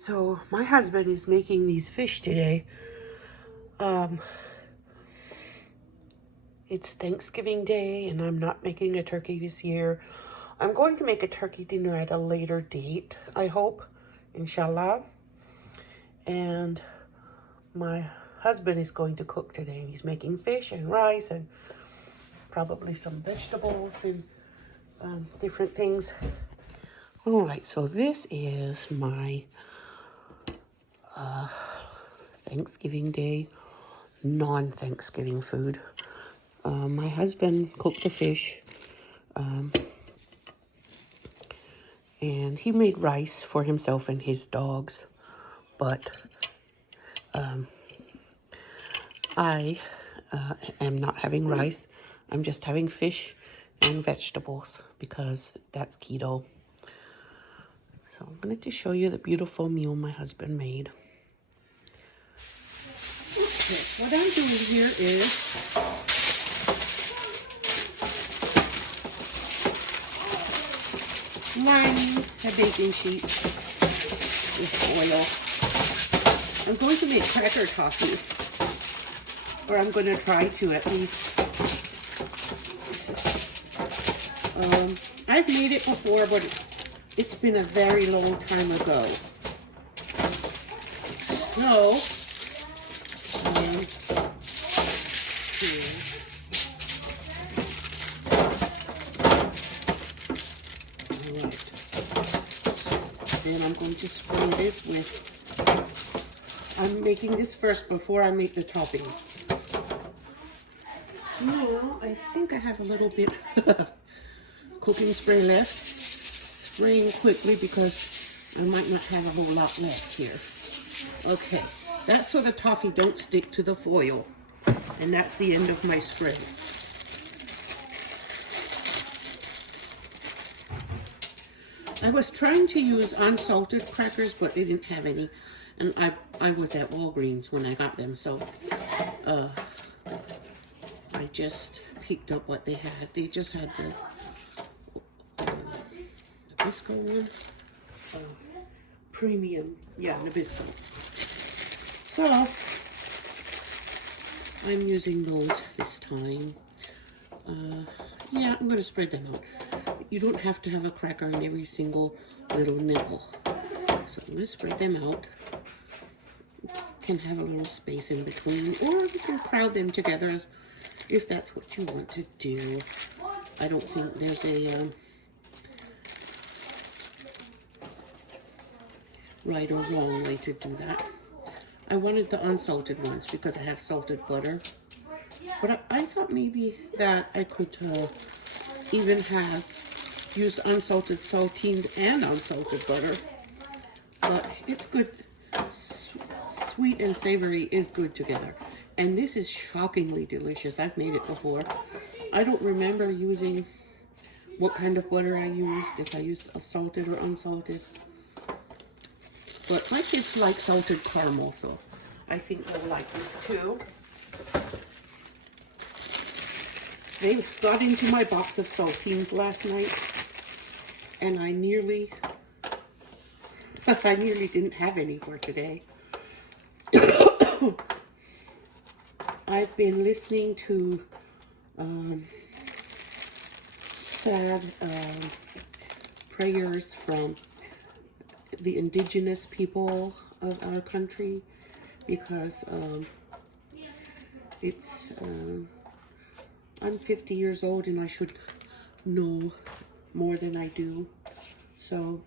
So my husband is making these fish today. It's Thanksgiving Day and I'm not making a turkey this year. I'm going to make a turkey dinner at a later date, I hope, inshallah. And my husband is going to cook today. He's making fish and rice and probably some vegetables and different things. All right, so this is my Thanksgiving Day non-Thanksgiving food. My husband cooked the fish, and he made rice for himself and his dogs, but I am not having rice. I'm just having fish and vegetables because that's keto. So I'm going to show you the beautiful meal my husband made. Okay, what I'm doing here is lining a baking sheet with oil. I'm going to make cracker toffee, or I'm going to try to at least. I've made it before, but it's been a very long time ago. So, then I'm going to spray this with, I'm making this first before I make the topping. Now, I think I have a little bit of cooking spray left. Spraying quickly because I might not have a whole lot left here. Okay, that's so the toffee don't stick to the foil. And that's the end of my spray. I was trying to use unsalted crackers, but they didn't have any. And I was at Walgreens when I got them, so I just picked up what they had. They just had the Nabisco one. Premium, yeah, Nabisco. So, I'm using those this time. Yeah, I'm going to spread them out. You don't have to have a cracker in every single little nibble. So I'm going to spread them out. You can have a little space in between, or you can crowd them together if that's what you want to do. I don't think there's a right or wrong way to do that. I wanted the unsalted ones because I have salted butter. But I thought maybe that I could even have used unsalted saltines and unsalted butter. But it's good. Sweet and savory is good together. And this is shockingly delicious. I've made it before. I don't remember using what kind of butter I used, if I used salted or unsalted. But my kids like salted caramel, so I think they'll like this too. They got into my box of saltines last night, and I nearly didn't have any for today. I've been listening to sad prayers from the Indigenous people of our country because I'm 50 years old and I should know more than I do. So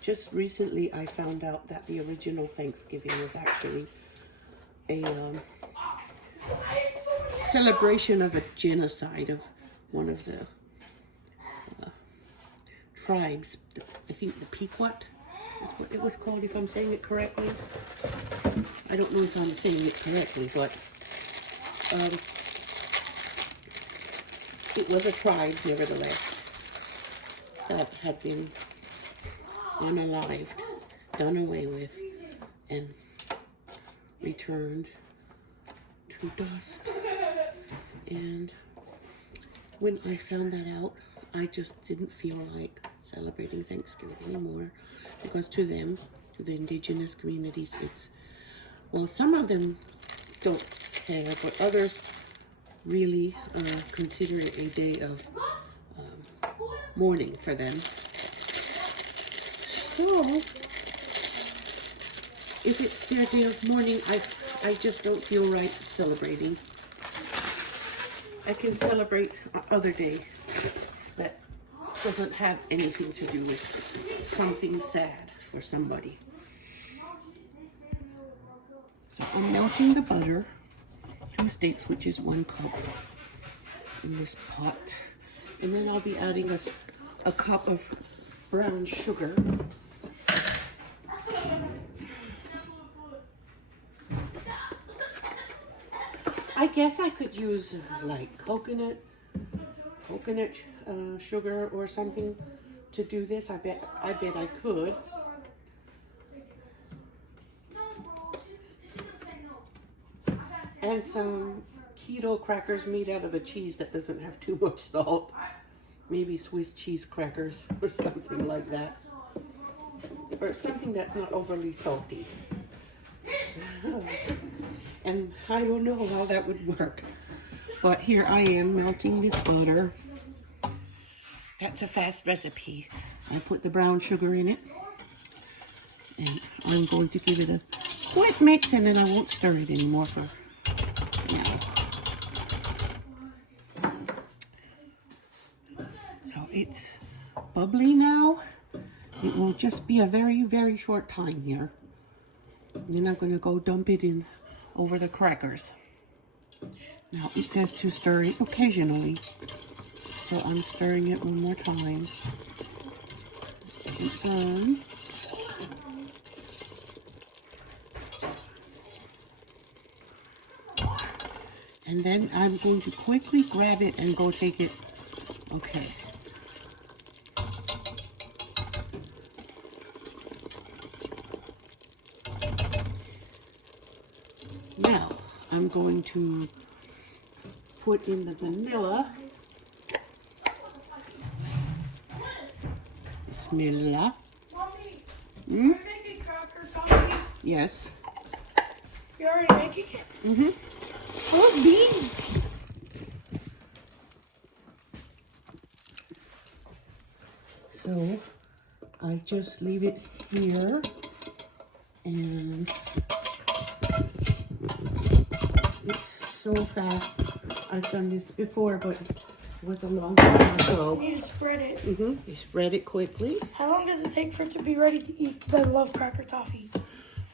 just recently I found out that the original Thanksgiving was actually a celebration of a genocide of one of the tribes. I think the Pequot is what it was called, if I'm saying it correctly. I don't know if I'm saying it correctly, but it was a tribe, nevertheless, that had been unalived, done away with, and returned to dust. And when I found that out, I just didn't feel like celebrating Thanksgiving anymore, because to them, the Indigenous communities, it's, well, some of them don't care, but others really consider it a day of mourning for them. So, if it's their day of mourning, I just don't feel right celebrating. I can celebrate other day that doesn't have anything to do with something sad for somebody. So I'm melting the butter, 2 sticks, which is 1 cup in this pot. And then I'll be adding a cup of brown sugar. I guess I could use like coconut sugar or something to do this. I bet I could. And some keto crackers made out of a cheese that doesn't have too much salt. Maybe Swiss cheese crackers or something like that. Or something that's not overly salty. And I don't know how that would work. But here I am melting this butter. That's a fast recipe. I put the brown sugar in it. And I'm going to give it a quick mix, and then I won't stir it anymore for now. So it's bubbly now. It will just be a very, very short time here. And then I'm going to go dump it in over the crackers. Now it says to stir it occasionally, so I'm stirring it one more time. It's done. And then I'm going to quickly grab it and go take it. Okay. Now I'm going to put in the vanilla. Bismillah. Mommy, are you making cracker toffee? Yes. You're already making it? Mm-hmm. Oh, beans. So I just leave it here, and it's so fast. I've done this before, but it was a long time ago. You need to spread it. You spread it quickly. How long does it take for it to be ready to eat? Because I love cracker toffee.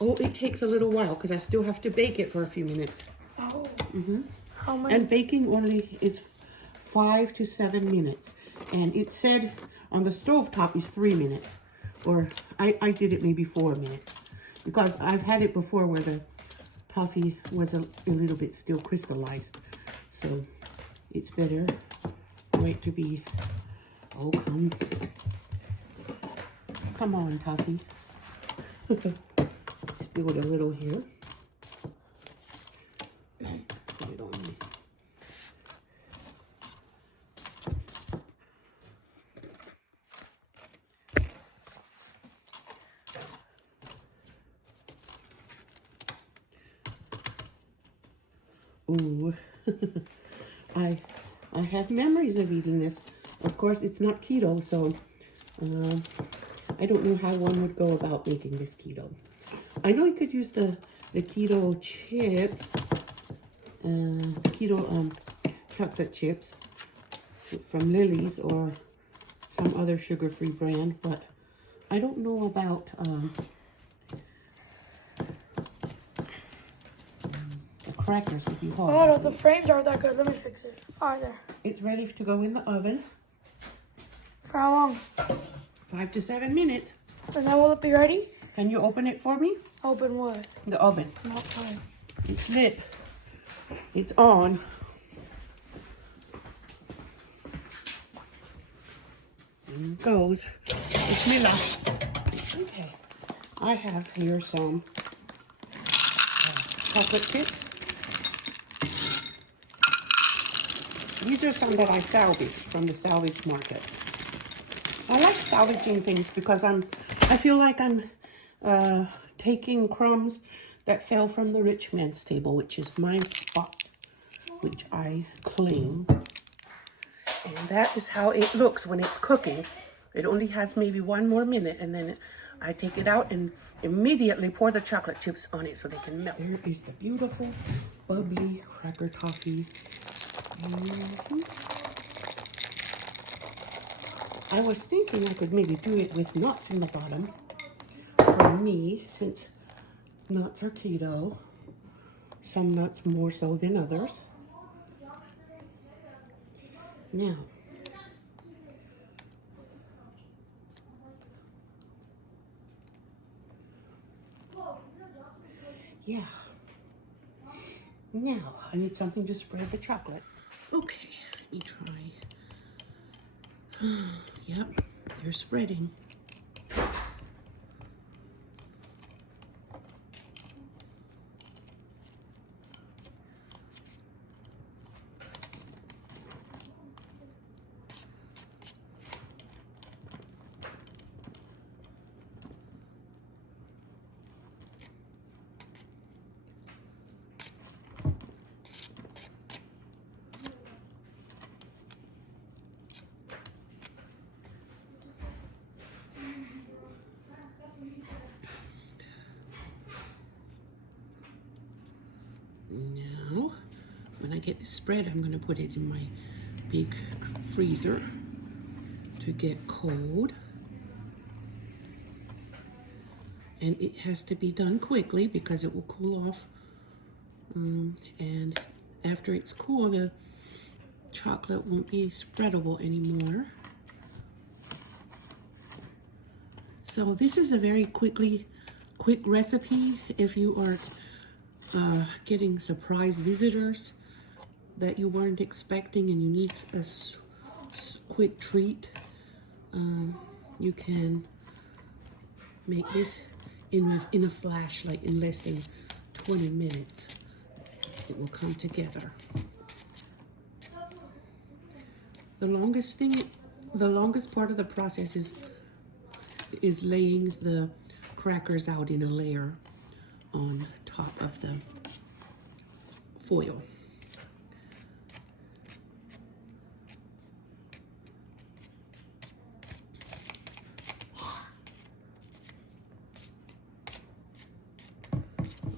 Oh, it takes a little while because I still have to bake it for a few minutes. Oh. How many? And baking only is 5 to 7 minutes. And it said on the stove top is 3 minutes. Or I did it maybe 4 minutes. Because I've had it before where the toffee was a little bit still crystallized. So it's better for it to be, oh, come on, toffee. Spill it a little here. Put it on. Ooh, I have memories of eating this. Of course, it's not keto, so I don't know how one would go about making this keto. I know you could use the keto chips, keto chocolate chips from Lily's or some other sugar-free brand, but I don't know about the crackers would be hard. Oh, no, the frames aren't that good. Let me fix it. Are there? It's ready to go in the oven. For how long? 5 to 7 minutes. And then will it be ready? Can you open it for me? Open what? The oven. Not time. It's lit. It's on. In it goes. Bismillah. Okay. I have here some chocolate chips. These are some that I salvaged from the salvage market. I like salvaging things because I feel like I'm taking crumbs that fell from the rich man's table, which is my spot, which I clean. And that is how it looks when it's cooking. It only has maybe 1 more minute, and then I take it out and immediately pour the chocolate chips on it so they can melt. Here is the beautiful, bubbly cracker toffee. I was thinking I could maybe do it with nuts in the bottom for me, since nuts are keto. Some nuts more so than others. Now, yeah. Now, I need something to spread the chocolate. Okay, let me try. Yep, they're spreading. Now, when I get this spread, I'm going to put it in my big freezer to get cold. And it has to be done quickly because it will cool off. And after it's cool, the chocolate won't be spreadable anymore. So this is a very quick recipe if you are getting surprise visitors that you weren't expecting and you need a quick treat. You can make this in a flash, like in less than 20 minutes. It will come together. The longest part of the process is laying the crackers out in a layer on top of the foil.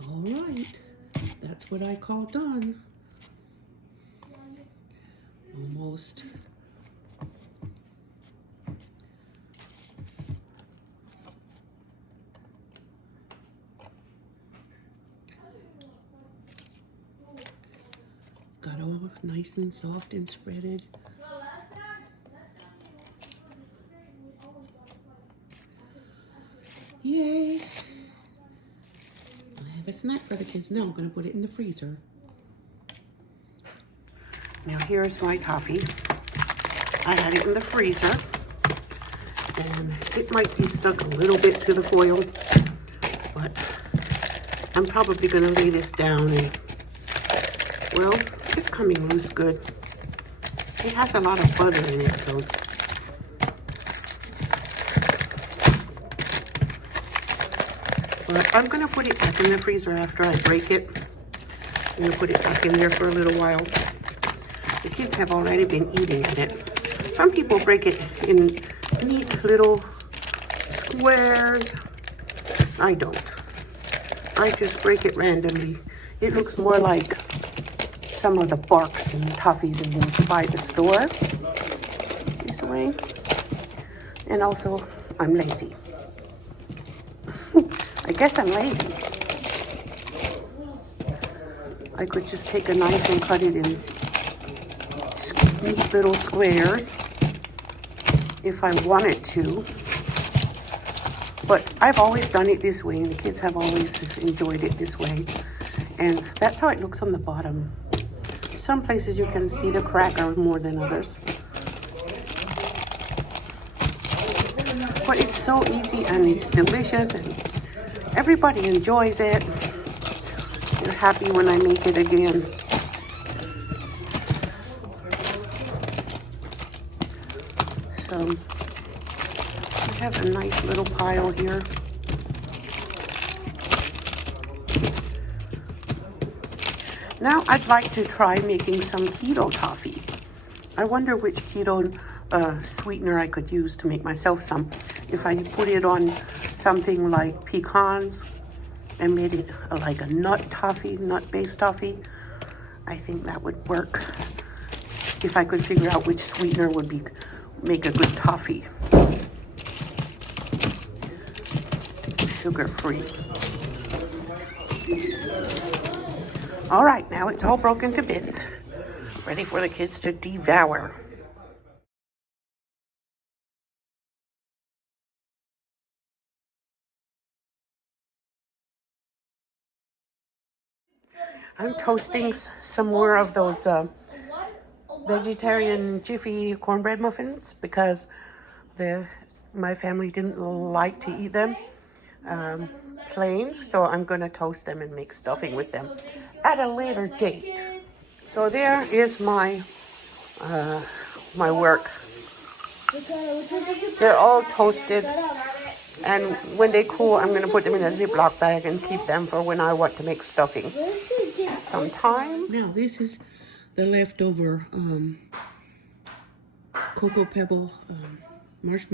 All right, that's what I call done. Almost. Got all nice and soft and spreaded. Yay! I have a snack for the kids now. I'm going to put it in the freezer. Now here's my toffee. I had it in the freezer. And it might be stuck a little bit to the foil. But I'm probably going to lay this down and, well, it's coming loose good. It has a lot of butter in it, so. But I'm going to put it back in the freezer after I break it. I'm going to put it back in there for a little while. The kids have already been eating at it. Some people break it in neat little squares. I don't. I just break it randomly. It looks more like some of the barks and toffees and things by the store this way. And also, I'm lazy. I guess I'm lazy. I could just take a knife and cut it in neat little squares if I wanted to. But I've always done it this way, and the kids have always enjoyed it this way. And that's how it looks on the bottom. Some places you can see the cracker more than others. But it's so easy and it's delicious and everybody enjoys it. They're happy when I make it again. So I have a nice little pile here. Now I'd like to try making some keto toffee. I wonder which keto sweetener I could use to make myself some. If I put it on something like pecans and made it like a nut toffee, nut-based toffee, I think that would work. If I could figure out which sweetener would make a good toffee. Sugar-free. All right, now it's all broken to bits. Ready for the kids to devour. I'm toasting some more of those vegetarian Jiffy cornbread muffins because my family didn't like to eat them plain, so I'm going to toast them and make stuffing with them at a later date. So there is my my work. They're all toasted, and when they cool, I'm going to put them in a Ziploc bag and keep them for when I want to make stuffing sometime. Now this is the leftover Cocoa Pebble Rice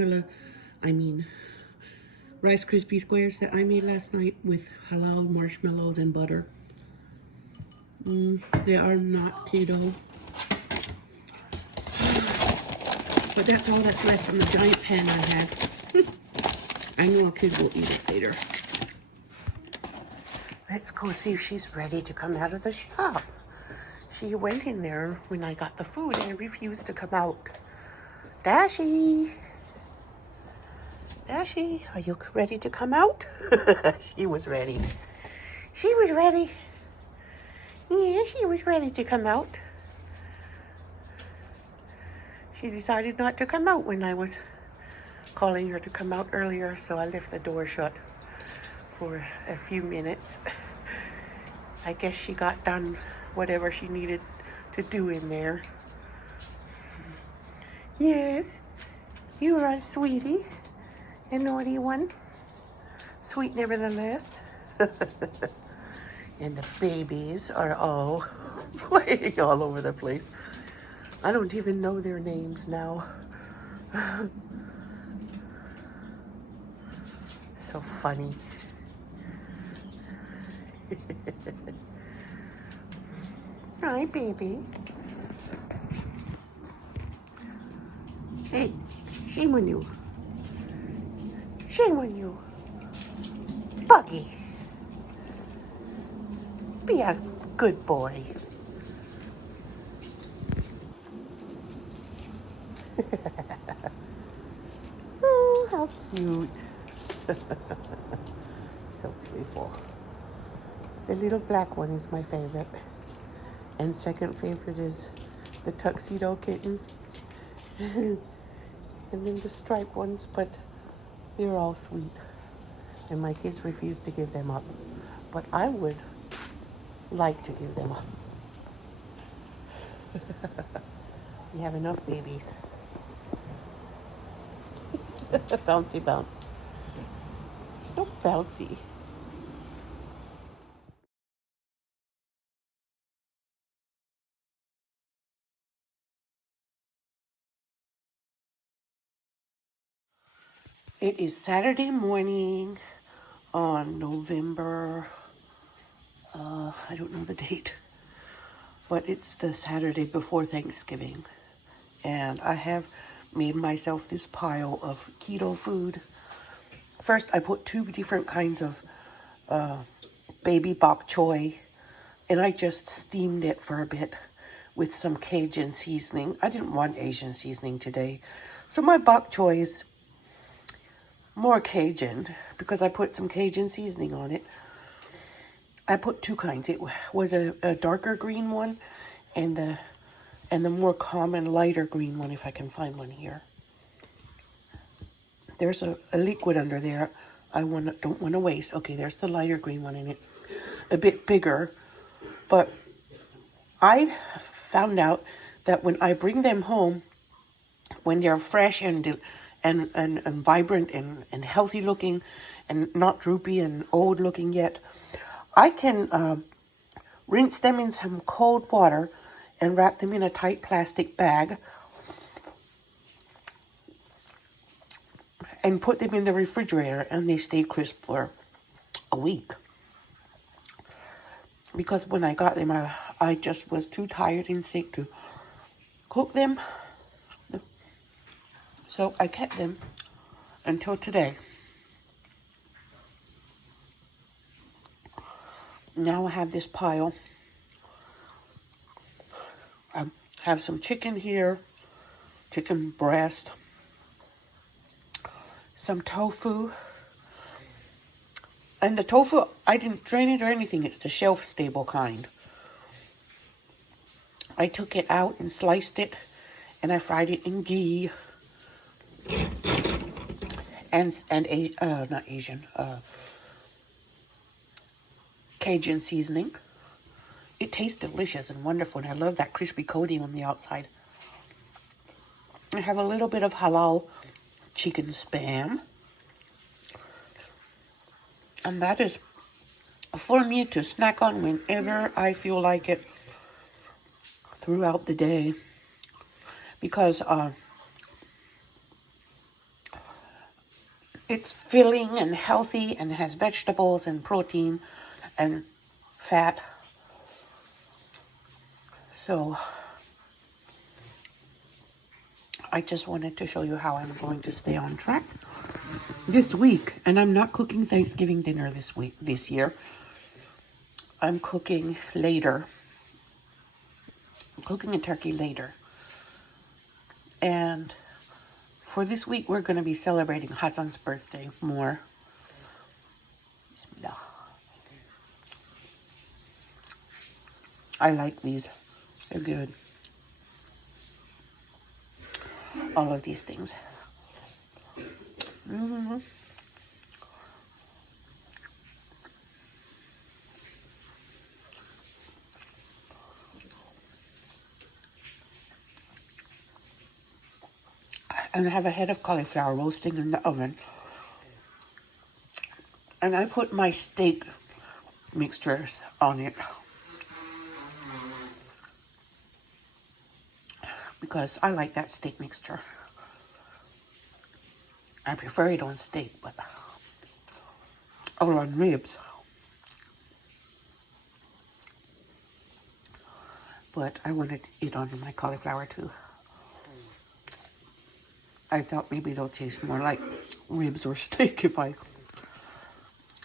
Krispie squares that I made last night with halal marshmallows and butter. They are not keto. But that's all that's left from the giant pan I had. I know our kids will eat it later. Let's go see if she's ready to come out of the shop. She went in there when I got the food and refused to come out. Dashie! Dashie, are you ready to come out? She was ready. She was ready. Yeah, she was ready to come out. She decided not to come out when I was calling her to come out earlier, so I left the door shut for a few minutes. I guess she got done whatever she needed to do in there. Yes, you are a sweetie, a naughty one. Sweet nevertheless. And the babies are all playing all over the place. I don't even know their names now. So funny. Hi, baby. Hey, shame on you. Shame on you. Buggy. Be a good boy. Oh, how cute. So playful. The little black one is my favorite. And second favorite is the tuxedo kitten. And then the striped ones, but they're all sweet. And my kids refuse to give them up. But I would like to give them up. You have enough babies. Bouncy bounce. So bouncy. It is Saturday morning on November, I don't know the date, but it's the Saturday before Thanksgiving. And I have made myself this pile of keto food. First, I put 2 different kinds of baby bok choy, and I just steamed it for a bit with some Cajun seasoning. I didn't want Asian seasoning today, so my bok choy is more Cajun because I put some Cajun seasoning on it. I put 2 kinds. It was a darker green one and the more common lighter green one, if I can find one here. There's a liquid under there don't want to waste. Okay, there's the lighter green one, and it's a bit bigger. But I found out that when I bring them home, when they're fresh and vibrant and healthy looking and not droopy and old looking yet, I can rinse them in some cold water, and wrap them in a tight plastic bag. And put them in the refrigerator, and they stay crisp for a week. Because when I got them, I just was too tired and sick to cook them. So I kept them until today. Now I have this pile. I have some chicken here, chicken breast, some tofu. And the tofu, I didn't drain it or anything. It's the shelf-stable kind. I took it out and sliced it, and I fried it in ghee. And not Asian, Cajun seasoning. It tastes delicious and wonderful, and I love that crispy coating on the outside. I have a little bit of halal chicken spam. And that is for me to snack on whenever I feel like it throughout the day. Because it's filling and healthy and has vegetables and protein and fat. So I just wanted to show you how I'm going to stay on track this week. And I'm not cooking Thanksgiving dinner this year. I'm cooking later. I'm cooking a turkey later. And for this week, we're going to be celebrating Hassan's birthday more. Bismillah. I like these. They're good. All of these things. Mm-hmm. And I have a head of cauliflower roasting in the oven. And I put my steak mixtures on it. Because I like that steak mixture. I prefer it on steak, or on ribs. But I wanted it on my cauliflower too. I thought maybe they'll taste more like ribs or steak if I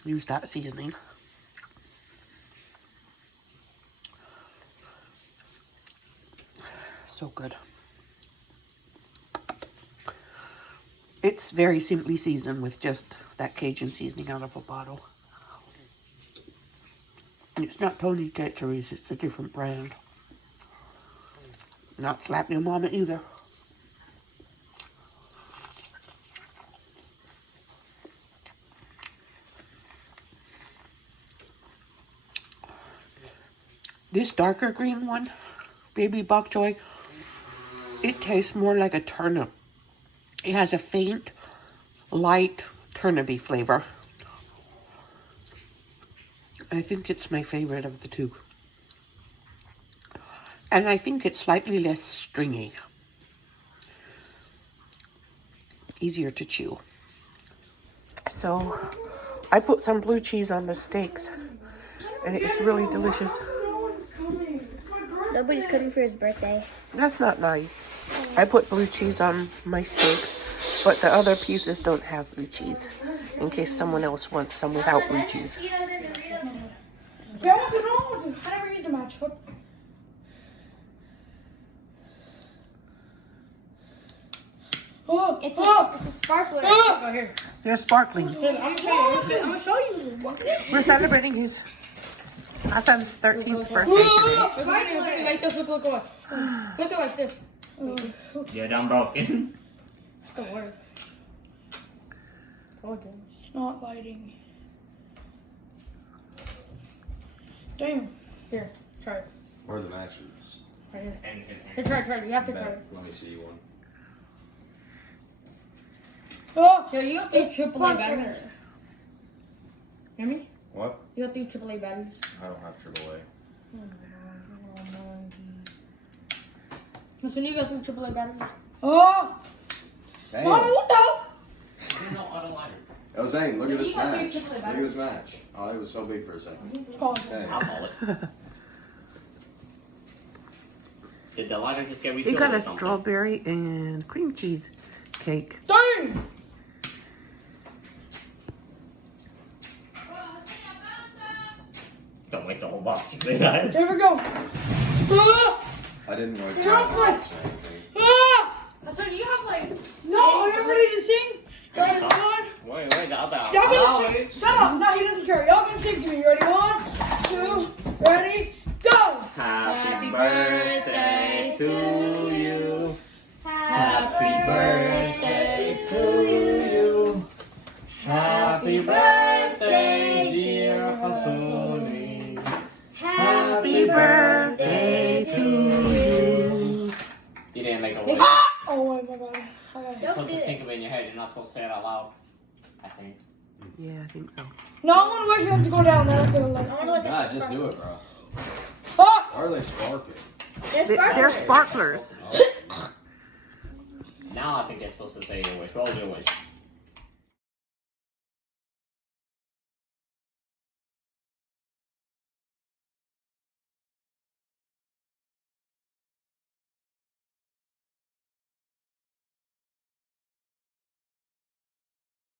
use that seasoning. So good. It's very simply seasoned with just that Cajun seasoning out of a bottle. It's not Tony Chachere's, it's a different brand. Not Slap Your Mama either. This darker green one, baby bok choy, it tastes more like a turnip. It has a faint, light turnipy flavor. I think it's my favorite of the two. And I think it's slightly less stringy. Easier to chew. So, I put some blue cheese on the steaks. And it's really delicious. Nobody's coming for his birthday. That's not nice. I put blue cheese on my steaks, but the other pieces don't have blue cheese, in case someone else wants some without blue cheese. Yeah, I want to know. I never used a match. What? It's a sparkler. Right here. They're sparkling. I'm gonna show you. We're celebrating Hassan's 13th birthday today. Like this, look, watch. Look, watch this. You're done broken. Still works. Told you. It's not lighting. Damn. Here, try it. Where are the matches? Right here. And his Here, try it. You have to try it. Let me see one. Oh! Yo, you got It's these AAA sparkler. batteries. Hear me? What? You got these AAA batteries. I don't have AAA. That's when you go through AAA batteries. Oh! Damn. Mommy, what the hell? No, I don't like it. Oh, Zane, look at this You got big match. AAA Look at batteries. this match. Oh, it was so big for a second. Pause. Dang. I'll solve it. Did the lighter just get He refilled got or a something? strawberry and cream cheese cake. Dang! Don't make the whole box. You say that. There we go. Ah! I didn't know. You're off this. Ah! That's when you have like. No, are you ready to sing? Guys, come on. Wait, the other. Y'all gonna sing? Shut up! No, he doesn't care. Y'all gonna sing to me. Ready? 1, 2, ready, go! Happy birthday to you. Happy birthday to you. Happy birthday, dear Fasuni. Happy birthday to you. You didn't make a wish. Oh my god. Okay. You're supposed to think of it in your head. You're not supposed to say it out loud. I think. Yeah, I think so. No, I'm gonna wait for him to go down. Then I'm gonna I like. want to look Nah, at just do it, bro. Ah! Or are they sparking? They're They're sparklers. Now I think they're supposed to say your wish. Roll your wish.